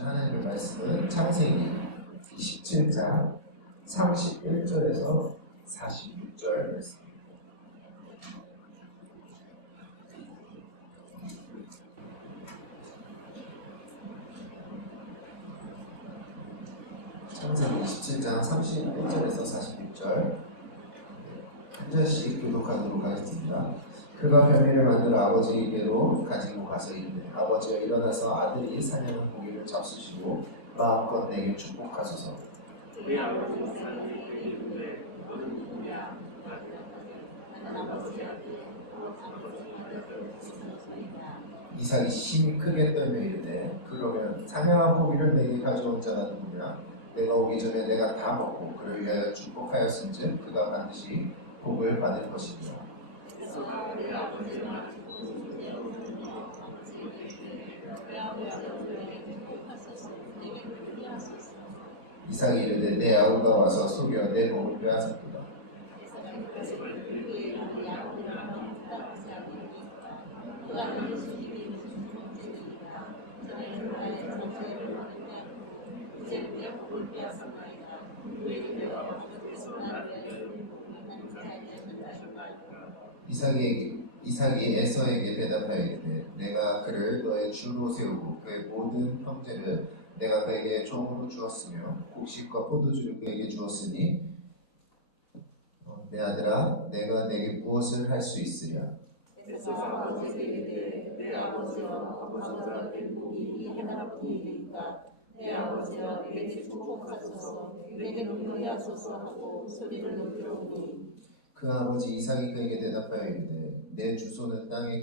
주신 하나님의 말씀은 창세기 27장 31절에서 46절 말씀입니다. 창세기 27장 31절에서 46절 한 절씩 교독하도록 하겠습니다. 그가 별미를 만들어 아버지에게로 가지고 가서 이르되 아버지여 일어나서 아들이 사냥한 고기를 잡수시고 마음껏 내게 축복하소서. 우리 아버지 사람이 이르되 너는 누구냐? 이삭이 심히 크게 떨며 이르되 그러면 사냥한 고기를 내게 가져온 자가 누구냐? 내가 오기 전에 내가 다 먹고 그를 위하여 축복하였은즉 그가 반드시 복을 받을 것이니라. 이삭이 이르되 내 아우가 와서 속여 내 복을 빼앗았도다. 이삭이 에서에게 대답하여 이르되 내가 그를 너의 주로 세우고 그의 모든 형제를 내가 그에게 종으로 주었으며 곡식과 포도주를 그에게 주었으니 내 아들아 내가 내게 무엇을 할 수 있으랴. 에서가 아버지에게 이르되 내 아버지여 아버지가 된 복이 이 하나뿐이니까 내 아버지여 내게 축복하소서 내게 눈물이 하소서 하고 소리를 높이오니 그 아버지 이삭이 그에게 대답하여 이르되 내 주소는 땅의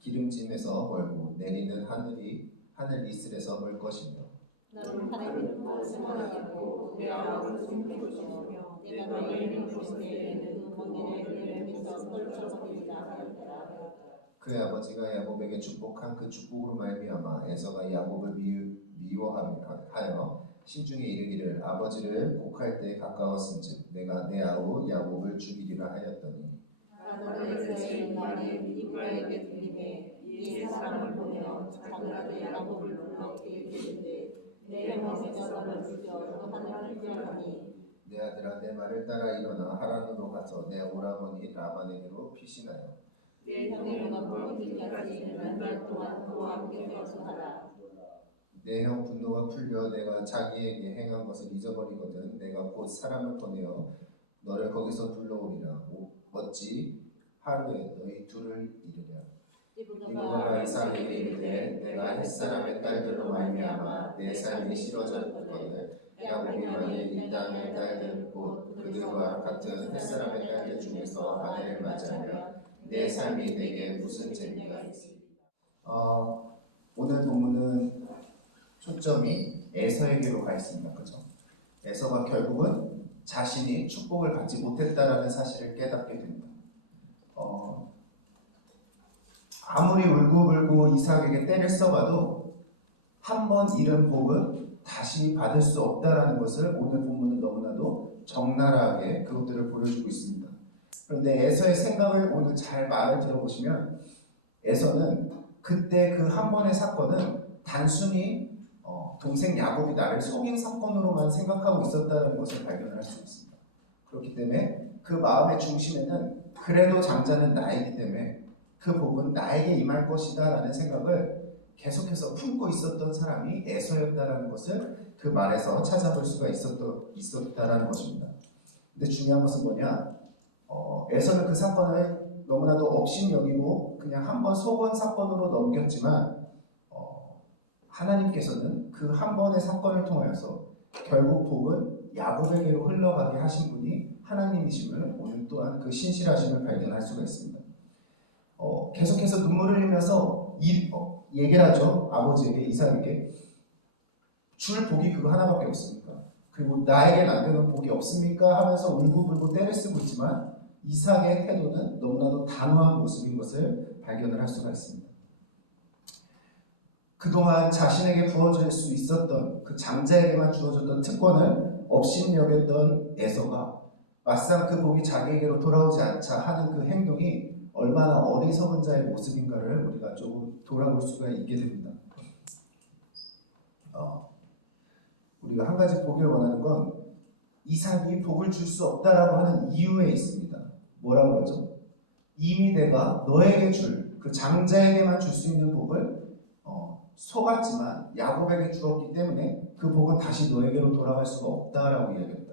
기름짐에서 벌고 내리는 하늘 이슬에서 벌 것이며 너는 하나님을 생각하고 내 아버지를 숨기시며 내가 너의 이름을 부를 때에는 먼 길에 내면서 떨쳐버리리라 하였더라. 그의 아버지가 야곱에게 축복한 그 축복으로 말미암아 에서가 야곱을 미워하여 시중에 이르기를 아버지를 곡할 때 가까웠은즉 내가 내 아우 야곱을 죽이리라 하였더니 아버지의 말이 이브라에게 들리매 이 사람을 보며 작은 아들 야곱을 불러 이르되 내 형제 에서를 죽여 또 하늘을 피하니 내 아들아 내 말을 따라 일어나 하란으로 가서 내 오라버니 라반에게로 피신하여 내 형제가 모이기까지 몇 달 동안 그와 함께 되어서 하라. 내 형 분노가 풀려 내가 자기에게 행한 것을 잊어버리거든 내가 곧 사람을 보내어 너를 거기서 불러오리라. 어찌 하루에 너희 둘을 이르랴. 이브가 이삭에게 이르되 내가 햇사람의 딸들로 말미암아 내 삶이 싫어졌거늘 야곱이 만일 이 땅의 딸들 곧 그들과 같은 햇사람의 딸들 중에서 아내를 맞이하면 내 삶이 내게 무슨 재미가 있으리까. 오늘 본문은 초점이 에서에게로 가 있습니다. 그죠? 에서가 결국은 자신이 축복을 받지 못했다라는 사실을 깨닫게 됩니다. 아무리 울고불고 이삭에게 때를 써봐도 한 번 잃은 복은 다시 받을 수 없다라는 것을 오늘 본문은 너무나도 적나라하게 그것들을 보여주고 있습니다. 그런데 에서의 생각을 오늘 잘 말을 들어보시면 에서는 그때 그 한 번의 사건은 단순히 동생 야곱이 나를 속인 사건으로만 생각하고 있었다는 것을 발견할 수 있습니다. 그렇기 때문에 그 마음의 중심에는 그래도 장자는 나이기 때문에 그 복은 나에게 임할 것이다 라는 생각을 계속해서 품고 있었던 사람이 에서였다라는 것을 그 말에서 찾아볼 수가 있었다라는 것입니다. 근데 중요한 것은 뭐냐? 에서는 그 사건을 너무나도 업신여기고 그냥 한번 속은 사건으로 넘겼지만 하나님께서는 그 한 번의 사건을 통하여서 결국 복은 야곱에게로 흘러가게 하신 분이 하나님이심을 오늘 또한 그 신실하심을 발견할 수가 있습니다. 계속해서 눈물을 흘리면서 얘기를 하죠. 아버지에게, 이삭에게 줄 복이 그거 하나밖에 없습니까? 그리고 나에게 남겨놓은 복이 없습니까? 하면서 울고불고 때를 쓰고 있지만 이삭의 태도는 너무나도 단호한 모습인 것을 발견을 할 수가 있습니다. 그동안 자신에게 부어질 수 있었던 그 장자에게만 주어졌던 특권을 업신여겼던 에서가 막상 그 복이 자기에게로 돌아오지 않자 하는 그 행동이 얼마나 어리석은 자의 모습인가를 우리가 조금 돌아볼 수가 있게 됩니다. 우리가 한 가지 보길 원하는 건 이삭이 복을 줄 수 없다라고 하는 이유에 있습니다. 뭐라고 그러죠? 이미 내가 너에게 줄 그 장자에게만 줄 수 있는 복을 속았지만 야곱에게 주었기 때문에 그 복은 다시 너에게로 돌아갈 수가 없다라고 이야기했다.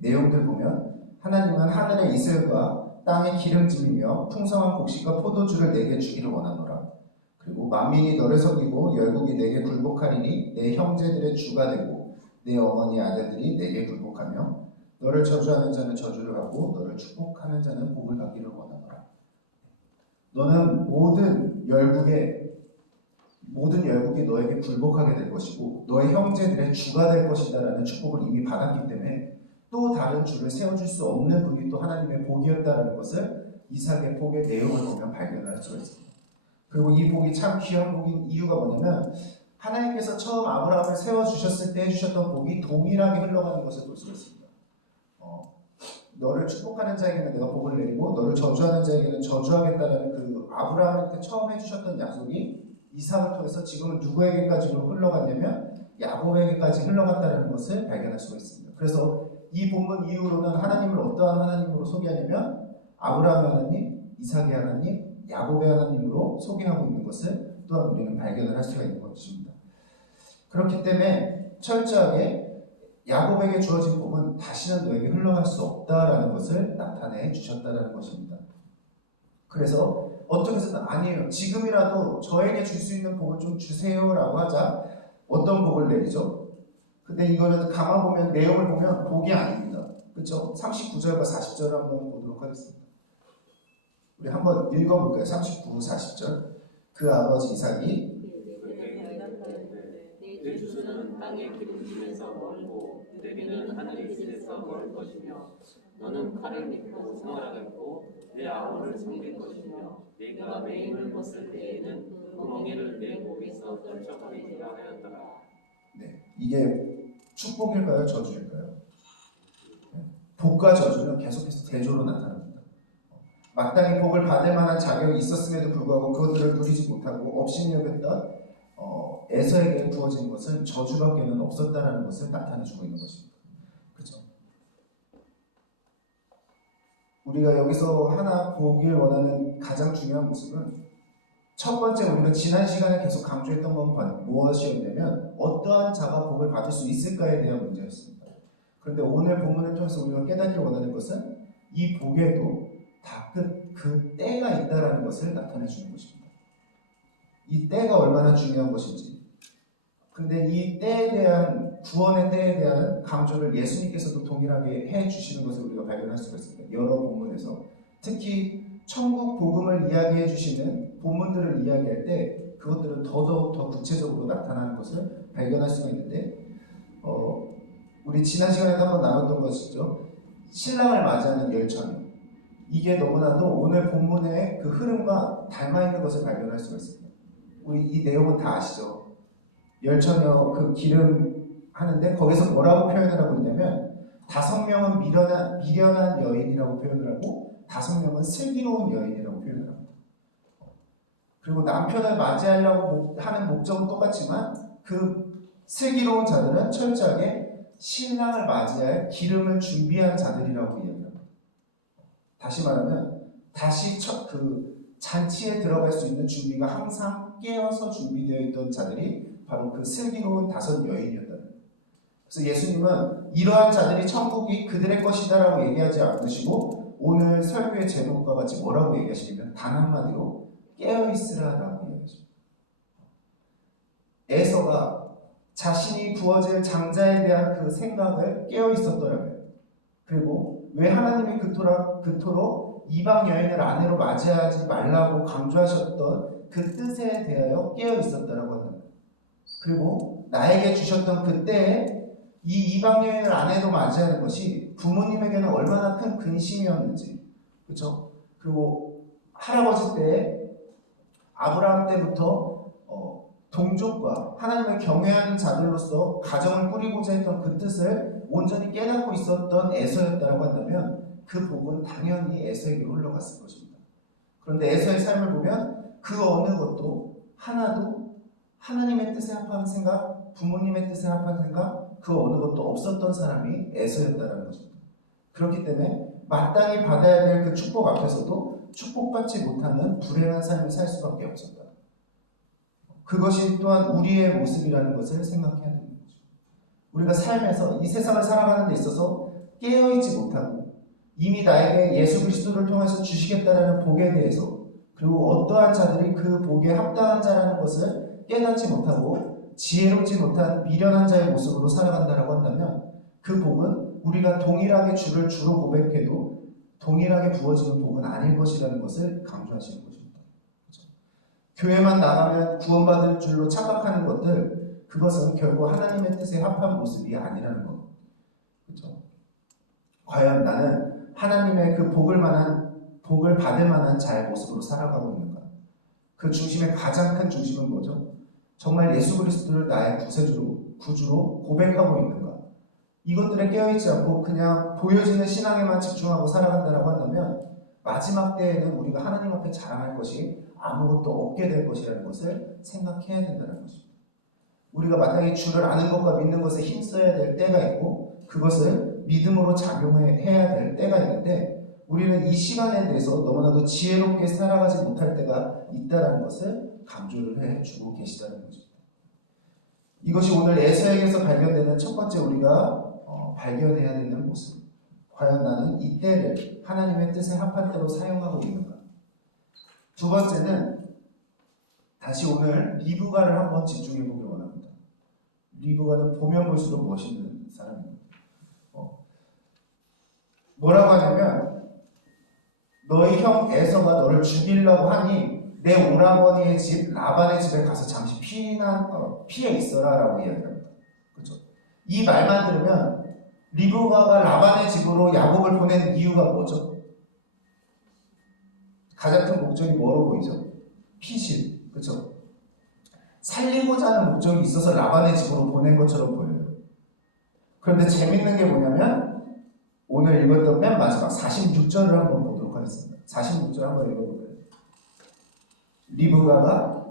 내용들 보면 하나님은 하늘의 이슬과 땅의 기름짐이며 풍성한 곡식과 포도주를 내게 주기를 원하노라. 그리고 만민이 너를 섬기고 열국이 내게 굴복하리니 내 형제들의 주가 되고 내 어머니 아들들이 내게 굴복하며 너를 저주하는 자는 저주를 하고 너를 축복하는 자는 복을 받기를 원하노라. 너는 모든 열국이 너에게 굴복하게 될 것이고 너의 형제들의 주가 될 것이다라는 축복을 이미 받았기 때문에 또 다른 주를 세워줄 수 없는 분이 또 하나님의 복이었다라는 것을 이삭의 복의 내용을 보면 발견을 할 수가 있습니다. 그리고 이 복이 참 귀한 복인 이유가 뭐냐면 하나님께서 처음 아브라함을 세워주셨을 때 해주셨던 복이 동일하게 흘러가는 것을 볼 수가 있습니다. 너를 축복하는 자에게는 내가 복을 내리고 너를 저주하는 자에게는 저주하겠다라는 그 아브라함한테 처음 해주셨던 약속이 이삭을 통해서 지금은 누구에게까지 흘러갔냐면 야곱에게까지 흘러갔다는 것을 발견할 수가 있습니다. 그래서 이 본문 이후로는 하나님을 어떠한 하나님으로 소개하냐면 아브라함의 하나님, 이삭의 하나님, 야곱의 하나님으로 소개하고 있는 것을 또한 우리는 발견을 할 수가 있는 것입니다. 그렇기 때문에 철저하게 야곱에게 주어진 복은 다시는 너에게 흘러갈 수 없다라는 것을 나타내 주셨다라는 것입니다. 그래서 어떻게 해서는 아니에요. 지금이라도 저에게 줄 수 있는 복을 좀 주세요라고 하자 어떤 복을 내리죠? 근데 이거는 가만 보면 내용을 보면 복이 아닙니다. 그렇죠? 39절과 40절을 한번 보도록 하겠습니다. 우리 한번 읽어볼까요? 39, 40절. 그 아버지 이삭이 내 주소는 땅의 기름짐에서 멀고 내게는 하늘의 길에서 멀 것이며 너는 칼을 믿고 생활하겠고 내 아우를 섬길 것이며 내가 매임을 벗을 때에는 그 멍에를 내 목에서 떨쳐버리리라 하였더라. 네, 이게 축복일까요? 저주일까요? 복과 저주는 계속해서 대조로 나타납니다. 마땅히 복을 받을 만한 자격이 있었음에도 불구하고 그것들을 누리지 못하고 업신여겼던 에서에게 부어진 것은 저주밖에는 없었다라는 것을 나타내주고 있는 것입니다. 그렇죠? 우리가 여기서 하나 보길 원하는 가장 중요한 모습은 첫 번째 우리가 지난 시간에 계속 강조했던 건 무엇이었냐면 어떠한 자가 복을 받을 수 있을까에 대한 문제였습니다. 그런데 오늘 본문을 통해서 우리가 깨닫기 원하는 것은 이 복에도 다 그 때가 있다라는 것을 나타내 주는 것입니다. 이 때가 얼마나 중요한 것인지. 근데 이 때에 대한 구원의 때에 대한 강조를 예수님께서도 동일하게 해 주시는 것을 우리가 발견할 수가 있습니다. 여러 본문에서 특히 천국 복음을 이야기해 주시는 본문들을 이야기할 때 그것들은 더더욱 더 구체적으로 나타나는 것을 발견할 수가 있는데 우리 지난 시간에도 한번 나눴던 것이죠. 신랑을 맞이하는 열처녀. 이게 너무나도 오늘 본문의 그 흐름과 닮아 있는 것을 발견할 수가 있습니다. 우리 이 내용은 다 아시죠? 열처녀 그 기름 하는데 거기서 뭐라고 표현을 하고 있냐면 5명은 미련한 여인이라고 표현을 하고 5명은 슬기로운 여인이라고 표현을 합니다. 그리고 남편을 맞이하려고 하는 목적은 똑같지만 그 슬기로운 자들은 철저하게 신랑을 맞이할 기름을 준비한 자들이라고 이야기합니다. 다시 말하면 다시 그 잔치에 들어갈 수 있는 준비가 항상 깨어서 준비되어 있던 자들이 바로 그 슬기로운 5 여인이었다는 거예요. 그래서 예수님은 이러한 자들이 천국이 그들의 것이다라고 얘기하지 않으시고 오늘 설교의 제목과 같이 뭐라고 얘기하시냐면 단 한마디로 깨어있으라라고 얘기하십니다. 에서가 자신이 부어질 장자에 대한 그 생각을 깨어있었더라고요. 그리고 왜 하나님이 그토록 이방 여인을 아내로 맞이하지 말라고 강조하셨던 그 뜻에 대하여 깨어있었다라고 하는 거예요. 그리고 나에게 주셨던 그때에 이 이방 여인을 아내로 맞이하는 것이 부모님에게는 얼마나 큰 근심이었는지, 그렇죠? 그리고 할아버지 때 아브라함 때부터 동족과 하나님을 경외하는 자들로서 가정을 꾸리고자 했던 그 뜻을 온전히 깨닫고 있었던 에서였다라고 한다면 그 복은 당연히 에서에게로 흘러갔을 것입니다. 그런데 에서의 삶을 보면 그 어느 것도 하나도 하나님의 뜻에 합하는 생각 부모님의 뜻에 합한 생각 그 어느 것도 없었던 사람이 에서였다는 것입니다. 그렇기 때문에 마땅히 받아야 될 그 축복 앞에서도 축복받지 못하는 불행한 삶을 살 수밖에 없었다. 그것이 또한 우리의 모습이라는 것을 생각해야 됩니다. 우리가 삶에서 이 세상을 살아가는 데 있어서 깨어있지 못하고 이미 나에게 예수 그리스도를 통해서 주시겠다라는 복에 대해서 그리고 어떠한 자들이 그 복에 합당한 자라는 것을 깨닫지 못하고 지혜롭지 못한 미련한 자의 모습으로 살아간다라고 한다면 그 복은 우리가 동일하게 주를 주로 고백해도 동일하게 부어지는 복은 아닐 것이라는 것을 강조하시는 것입니다. 그렇죠? 교회만 나가면 구원받을 줄로 착각하는 것들 그것은 결국 하나님의 뜻에 합한 모습이 아니라는 것. 그렇죠? 과연 나는 하나님의 그 복을 받을 만한 자의 모습으로 살아가고 있는가? 그 중심의 가장 큰 중심은 뭐죠? 정말 예수 그리스도를 나의 구주로 고백하고 있는가? 이것들에 깨어있지 않고 그냥 보여지는 신앙에만 집중하고 살아간다고 한다면 마지막 때에는 우리가 하나님 앞에 자랑할 것이 아무것도 없게 될 것이라는 것을 생각해야 된다는 것입니다. 우리가 마땅히 주를 아는 것과 믿는 것에 힘써야 될 때가 있고 그것을 믿음으로 작용해야 될 때가 있는데 우리는 이 시간에 대해서 너무나도 지혜롭게 살아가지 못할 때가 있다는 것을 강조를 해주고 계시다는 것입니다. 이것이 오늘 에서에게서 발견되는 첫 번째 우리가 발견해야 되는 모습. 과연 나는 이 때를 하나님의 뜻에 합한 때로 사용하고 있는가? 두 번째는 다시 오늘 리브가를 한번 집중해 보기 원합니다. 리브가는 보면 볼수록 멋있는 사람입니다. 뭐라고 하냐면 너희 형 에서가 너를 죽이려고 하니 내 오라버니의 집 라반의 집에 가서 잠시 피해 있어라 라고 이야기합니다. 그렇죠? 이 말만 들으면 리브가가 라반의 집으로 야곱을 보낸 이유가 뭐죠? 가장 큰 목적이 뭐로 보이죠? 피실. 그렇죠? 살리고자 하는 목적이 있어서 라반의 집으로 보낸 것처럼 보여요. 그런데 재밌는 게 뭐냐면 오늘 읽었던 맨 마지막 46절을 한번 보도록 하겠습니다. 46절 한번 읽어볼까요? 리브가가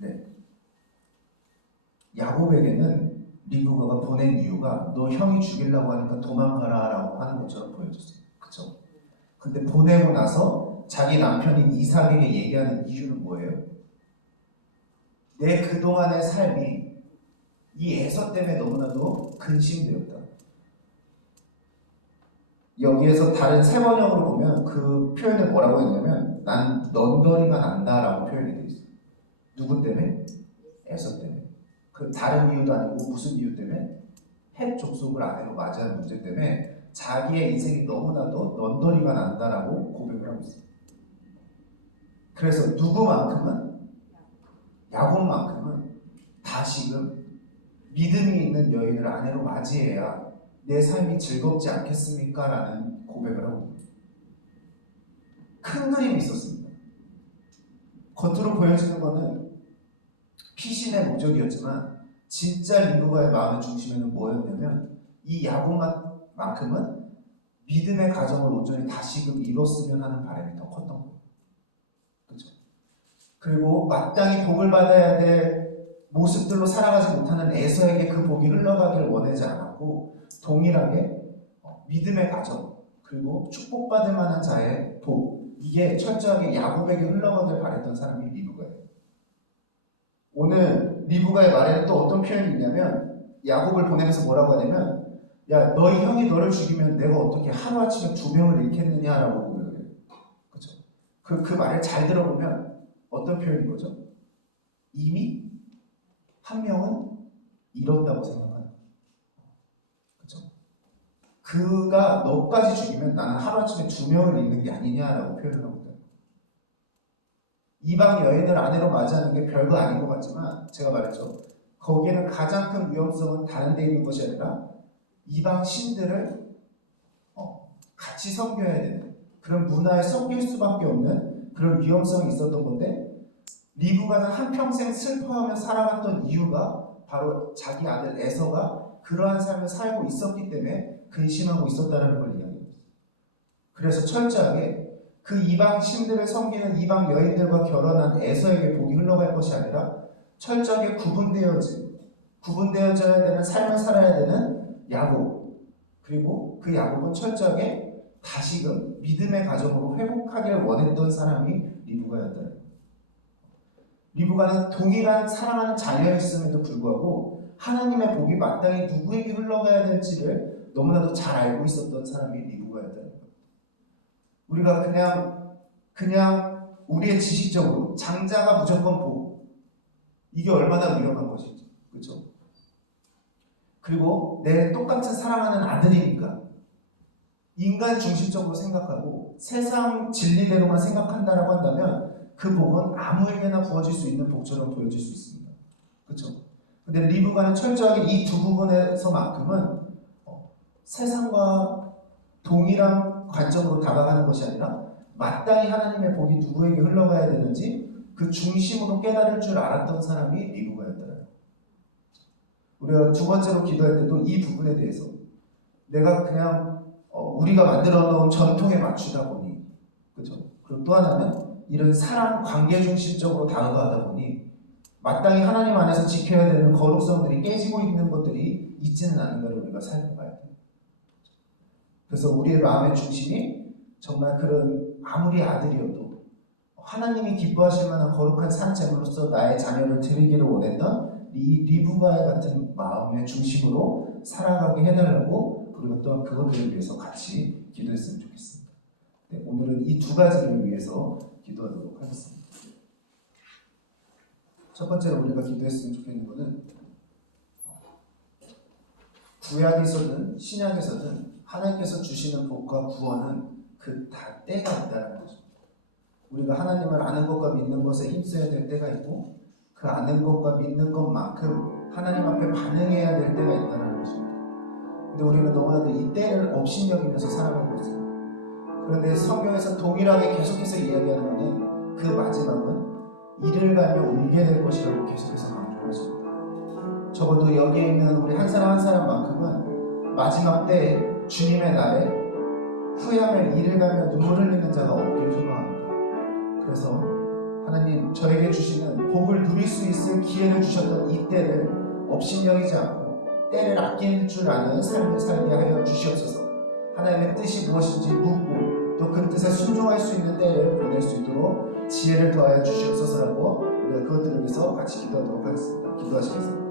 네. 야곱에게는 리브가가 보낸 이유가 너 형이 죽이려고 하니까 도망가라 라고 하는 것처럼 보여졌어요. 그쵸? 근데 보내고 나서 자기 남편인 이삭에게 얘기하는 이유는 뭐예요? 내 그동안의 삶이 이 에서 때문에 너무나도 근심되었다. 여기에서 다른 세 번역으로 보면 그 표현을 뭐라고 했냐면 난 넌더리가 난다라고 표현이 되어 있어요. 누구 때문에? 에서 때문에. 그 다른 이유도 아니고 무슨 이유 때문에? 헷 족속을 아내로 맞이하는 문제 때문에 자기의 인생이 너무나도 넌더리가 난다라고 고백을 하고 있어요. 그래서 누구만큼은? 야곱만큼은 다시금 믿음이 있는 여인을 아내로 맞이해야 내 삶이 즐겁지 않겠습니까? 라는 고백을 하고 있습니다. 큰 그림이 있었습니다. 겉으로 보여지는 것은 피신의 목적이었지만 진짜 리브가의 마음의 중심에는 뭐였냐면 이 야곱만큼은 믿음의 가정을 온전히 다시금 이뤘으면 하는 바람이 더 컸던 거예요. 그렇죠? 그리고 마땅히 복을 받아야 될 모습들로 살아가지 못하는 에서에게 그 복이 흘러가기를 원하지 않았고 동일하게 믿음의 가정 그리고 축복받을 만한 자의 복 이게 철저하게 야곱에게 흘러가길 바랬던 사람이 리브가예요. 오늘 리브가의 말에는 또 어떤 표현이 있냐면 야곱을 보내면서 뭐라고 하냐면 야 너희 형이 너를 죽이면 내가 어떻게 하루아침에 2명을 잃겠느냐라고 고백을 해요. 그렇죠? 그 말을 잘 들어보면 어떤 표현인 거죠? 이미 한 명은 잃었다고 생각하는 거예요. 그렇죠? 그가 너까지 죽이면 나는 하루아침에 2명을 잃는 게 아니냐라고 표현을 하고 있다. 이방 여인을 아내로 맞이하는 게 별거 아닌 것 같지만 제가 말했죠. 거기에는 가장 큰 위험성은 다른 데 있는 것이 아니라 이방 신들을 같이 섬겨야 되는 그런 문화에 섞일 수밖에 없는 그런 위험성이 있었던 건데 리브가는 한평생 슬퍼하며 살아갔던 이유가 바로 자기 아들 에서가 그러한 삶을 살고 있었기 때문에 근심하고 있었다는 걸 이야기합니다. 그래서 철저하게 그 이방 신들을 섬기는 이방 여인들과 결혼한 에서에게 복이 흘러갈 것이 아니라 철저하게 구분되어져야 되는 삶을 살아야 되는 야곱, 그리고 그 야곱은 철저하게 다시금 믿음의 가정으로 회복하기를 원했던 사람이 리브가였다. 리브가는 동일한 사랑하는 자녀였음에도 불구하고 하나님의 복이 마땅히 누구에게 흘러가야 될지를 너무나도 잘 알고 있었던 사람이 리브가였다. 우리가 그냥 우리의 지식적으로 장자가 무조건 복, 이게 얼마나 위험한 것이죠. 그렇죠? 그리고 내 똑같은 사랑하는 아들이니까 인간 중심적으로 생각하고 세상 진리대로만 생각한다라고 한다면 그 복은 아무에게나 부어질 수 있는 복처럼 보여질 수 있습니다. 그렇죠? 근데 리브가는 철저하게 이 두 부분에서만큼은 세상과 동일한 관점으로 다가가는 것이 아니라 마땅히 하나님의 복이 누구에게 흘러가야 되는지 그 중심으로 깨달을 줄 알았던 사람이 리브가였더라. 우리가 두 번째로 기도할 때도 이 부분에 대해서 내가 그냥 우리가 만들어 놓은 전통에 맞추다 보니, 그렇죠? 그리고 또 하나는 이런 사랑 관계 중심적으로 다가가다 보니 마땅히 하나님 안에서 지켜야 되는 거룩성들이 깨지고 있는 것들이 있지는 않은가를 우리가 살펴봐야 돼요. 그래서 우리의 마음의 중심이 정말 그런 아무리 아들이어도 하나님이 기뻐하실 만한 거룩한 산제물로서 나의 자녀를 드리기를 원했던 이 리브가의 같은 마음의 중심으로 살아가게 해달라고 그리고 또한 그것들을 위해서 같이 기도했으면 좋겠습니다. 네, 오늘은 이 두 가지를 위해서 기도하도록 하겠습니다. 첫 번째로 우리가 기도했으면 좋겠는 것은 구약에서든 신약에서든 하나님께서 주시는 복과 구원은 그 다 때가 있다는 거죠. 우리가 하나님을 아는 것과 믿는 것에 힘써야 될 때가 있고 그 아는 것과 믿는 것만큼 하나님 앞에 반응해야 될 때가 있다는 것입니다. 근데 우리는 너무나도 이 때를 업신여기면서 살아가고 있습니다. 그런데 성경에서 동일하게 계속해서 이야기하는 것은 그 마지막은 이를 가며 울게 될 것이라고 계속해서 강조하십니다. 적어도 여기에 있는 우리 한 사람 한 사람만큼은 마지막 때에 주님의 날에 후회하며 이를 가며 눈물 흘리는 자가 없기를 소망합니다. 그래서 하나님 저에게 주시는 복을 누릴 수 있을 기회를 주셨던 이 때를 업신여기지 않고 때를 아낄 줄 아는 삶을 살게 하여 주시옵소서. 하나님의 뜻이 무엇인지 묻고 또 그 뜻에 순종할 수 있는 때를 보낼 수 있도록 지혜를 더하여 주시옵소서라고 우리가 그것들을 위해서 같이 기도하도록 하겠습니다. 기도하시겠습니다.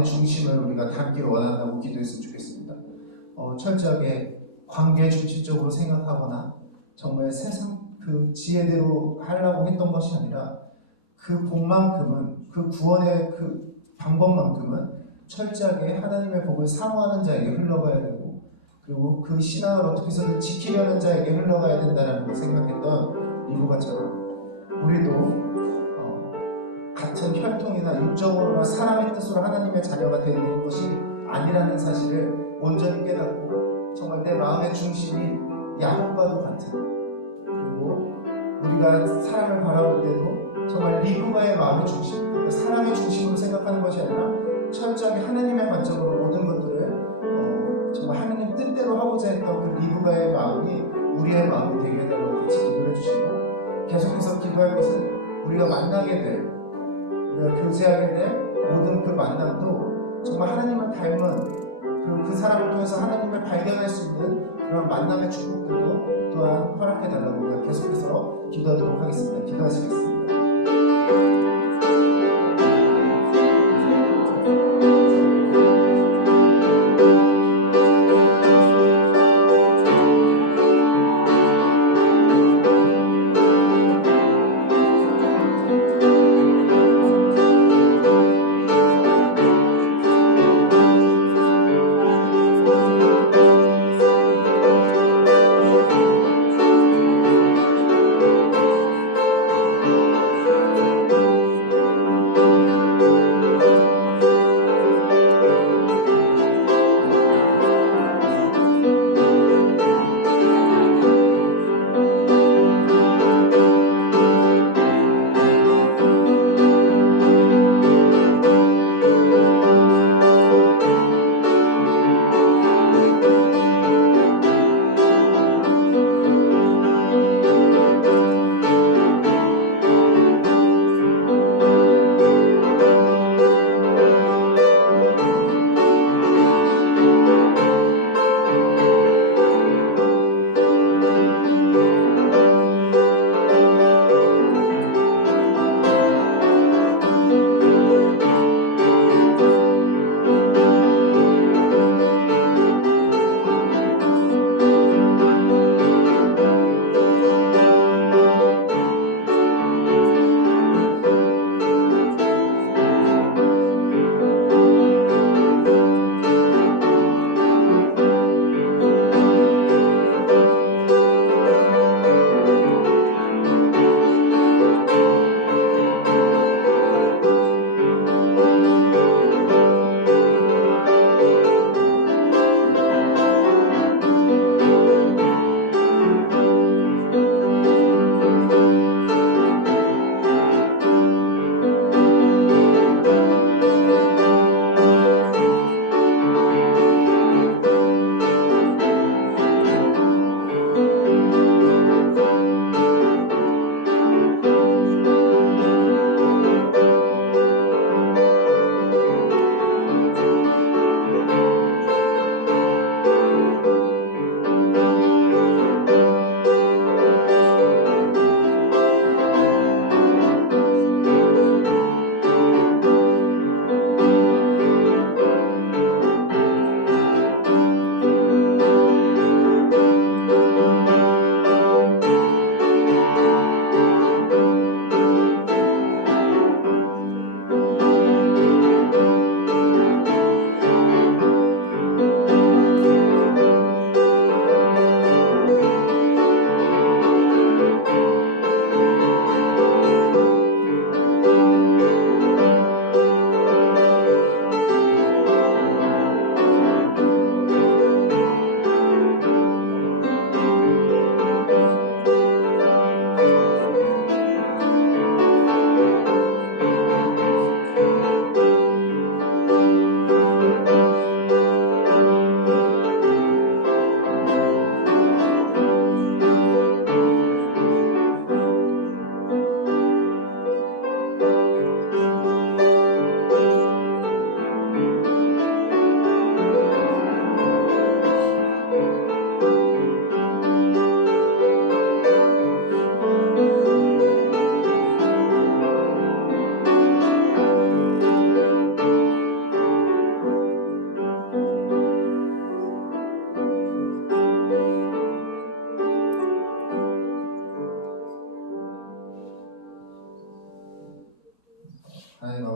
마음의 중심을 우리가 담기 원한다고 기도했으면 좋겠습니다. 철저하게 관계 중심적으로 생각하거나 정말 세상 그 지혜대로 하려고 했던 것이 아니라 그 복만큼은, 그 구원의 그 방법만큼은 철저하게 하나님의 복을 사모하는 자에게 흘러가야 되고, 그리고 그 신앙을 어떻게 해서든 지키려는 자에게 흘러가야 된다는 걸 생각했던 리브가처럼 우리도 같은 혈통이나 육적으로나 사람의 뜻으로 하나님의 자녀가 되는 것이 아니라는 사실을 온전히 깨닫고, 정말 내 마음의 중심이 야곱과도 같은, 그리고 우리가 사람을 바라볼 때도 정말 리브가의 마음의 중심, 그러니까 사람의 중심으로 생각하는 것이 아니라 철저하게 하나님의 관점으로 모든 것들을 정말 하나님 뜻대로 하고자 했던 그 리브가의 마음이 우리의 마음이 되게 해달라고 같이 기도해 주시고, 계속해서 기도할 것은 우리가 만나게 될, 우리가 교제하게 될 모든 그 만남도 정말 하나님을 닮은, 그리고 그 사람을 통해서 하나님을 발견할 수 있는 그런 만남의 축복들도 또한 허락해 달라고 우리가 계속해서 기도하도록 하겠습니다. 기도하시겠습니다.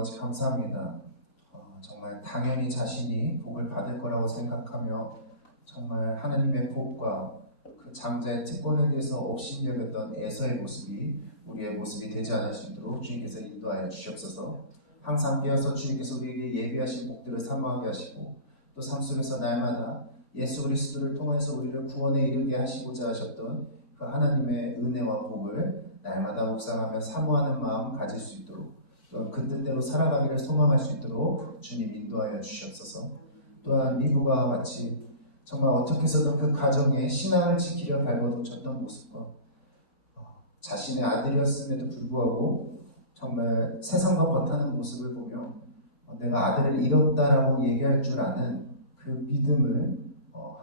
아버지 감사합니다. 정말 당연히 자신이 복을 받을 거라고 생각하며 정말 하나님의 복과 그 장자의 특권에 대해서 업신여겼던 에서의 모습이 우리의 모습이 되지 않을 수 있도록 주님께서 인도하여 주시옵소서. 항상 깨어서 주님께서 우리에게 예비하신 복들을 사모하게 하시고 또 삶 속에서 날마다 예수 그리스도를 통해서 우리를 구원에 이르게 하시고자 하셨던 그 하나님의 은혜와 복을 날마다 묵상하며 사모하는 마음 가질 수 있도록 또한 그 뜻대로 살아가기를 소망할 수 있도록 주님 인도하여 주시옵소서. 또한 미부가 같이 정말 어떻게 해서든 그 가정에 신앙을 지키려 발버둥쳤던 모습과 자신의 아들이었음에도 불구하고 정말 세상과 버타는 모습을 보며 내가 아들을 잃었다라고 얘기할 줄 아는 그 믿음을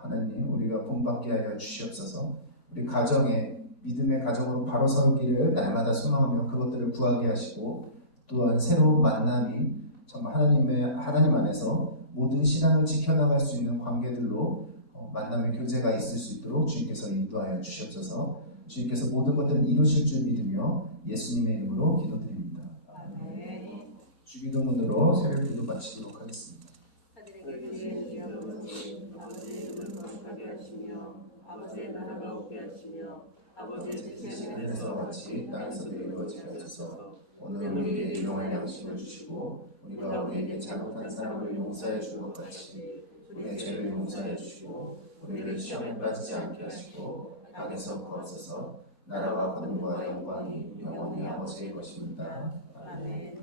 하나님 우리가 본받게 하여 주시옵소서. 우리 가정에 믿음의 가정으로 바로 서기를 날마다 소망하며 그것들을 구하게 하시고 또한 새로운 만남이 정말 하나님 안에서 모든 신앙을 지켜나갈 수 있는 관계들로 만남의 교제가 있을 수 있도록 주님께서 인도하여 주시옵소서. 주님께서 모든 것들을 이루실 줄 믿으며 예수님의 이름으로 기도드립니다. 아멘. 주기도문으로 새벽 기도 마치도록 하겠습니다. 하늘에 계신 아버지, 아버지의 이름을 거룩하게 하시며 아버지의 나라가 오게 하시며 아버지의 뜻이 하늘에서 같이 땅에서도 이루어지게 하소서. 오늘 우리에게 일용할 양식을 주시고 우리가 우리에게 잘못한 사람을 용서해 준 것 같이 우리의 죄를 용서해 주시고 우리를 시험에 빠지지 않게 하시고 악에서 구하소서. 나라와 권능과 영광이 영원히 아버지의 것입니다. 아멘.